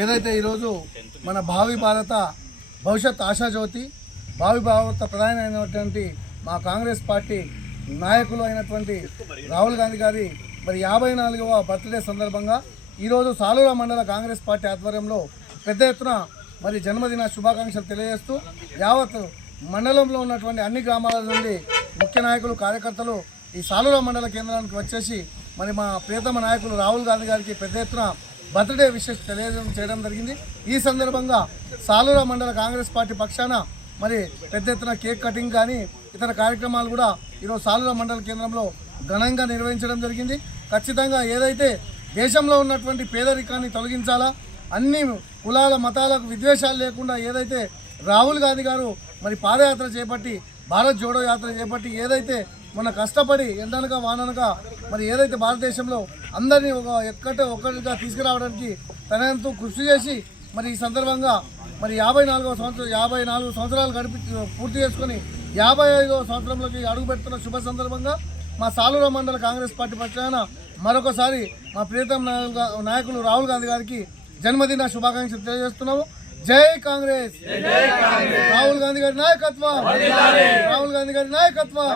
ఏదైతే ఈరోజు మన భావి భారత భవిష్యత్ ఆశాజ్యోతి భావి భారత ప్రధాని అయినటువంటి మా కాంగ్రెస్ పార్టీ నాయకులు అయినటువంటి రాహుల్ గాంధీ గారి మరి 54వ బర్త్డే సందర్భంగా ఈరోజు సాలూరు మండల కాంగ్రెస్ పార్టీ ఆధ్వర్యంలో పెద్ద ఎత్తున మరి జన్మదిన శుభాకాంక్షలు తెలియజేస్తూ యావత్ మండలంలో ఉన్నటువంటి అన్ని గ్రామాల నుండి ముఖ్య నాయకులు కార్యకర్తలు ఈ సాలూరు మండల కేంద్రానికి వచ్చేసి మరి మా ప్రియతమ నాయకులు రాహుల్ గాంధీ గారికి పెద్ద ఎత్తున బర్త్డే విషెస్ తెలియజేయడం జరిగింది। ఈ సందర్భంగా సాలూరు మండల కాంగ్రెస్ పార్టీ పక్షాన మరి పెద్ద ఎత్తున కేక్ కటింగ్ కానీ ఇతర కార్యక్రమాలు కూడా ఈరోజు సాలూరు మండల కేంద్రంలో ఘనంగా నిర్వహించడం జరిగింది। ఖచ్చితంగా ఏదైతే దేశంలో ఉన్నటువంటి పేదరికాన్ని తొలగించాలా, అన్ని కులాల మతాలకు విద్వేషాలు లేకుండా ఏదైతే రాహుల్ గాంధీ గారు మరి పాదయాత్ర చేపట్టి భారత్ జోడో యాత్ర చేపట్టి ఏదైతే మన కష్టపడి ఎండనగా వాననగా మరి ఏదైతే భారతదేశంలో అందరినీ ఒక్కటిగా తీసుకురావడానికి తనంతో కృషి చేసి మరి ఈ సందర్భంగా మరి 54 సంవత్సరాలు పూర్తి చేసుకొని 55వ సంవత్సరంలోకి అడుగు పెడుతున్న శుభ సందర్భంగా మా సాలూరు మండల కాంగ్రెస్ పార్టీ పక్షాన మరొకసారి మా ప్రియతమ నాయకులు రాహుల్ గాంధీ గారికి జన్మదిన శుభాకాంక్షలు తెలియజేస్తున్నాము। జై కాంగ్రెస్, రాహుల్ గాంధీ గారి నాయకత్వం, రాహుల్ గాంధీ గారి నాయకత్వం।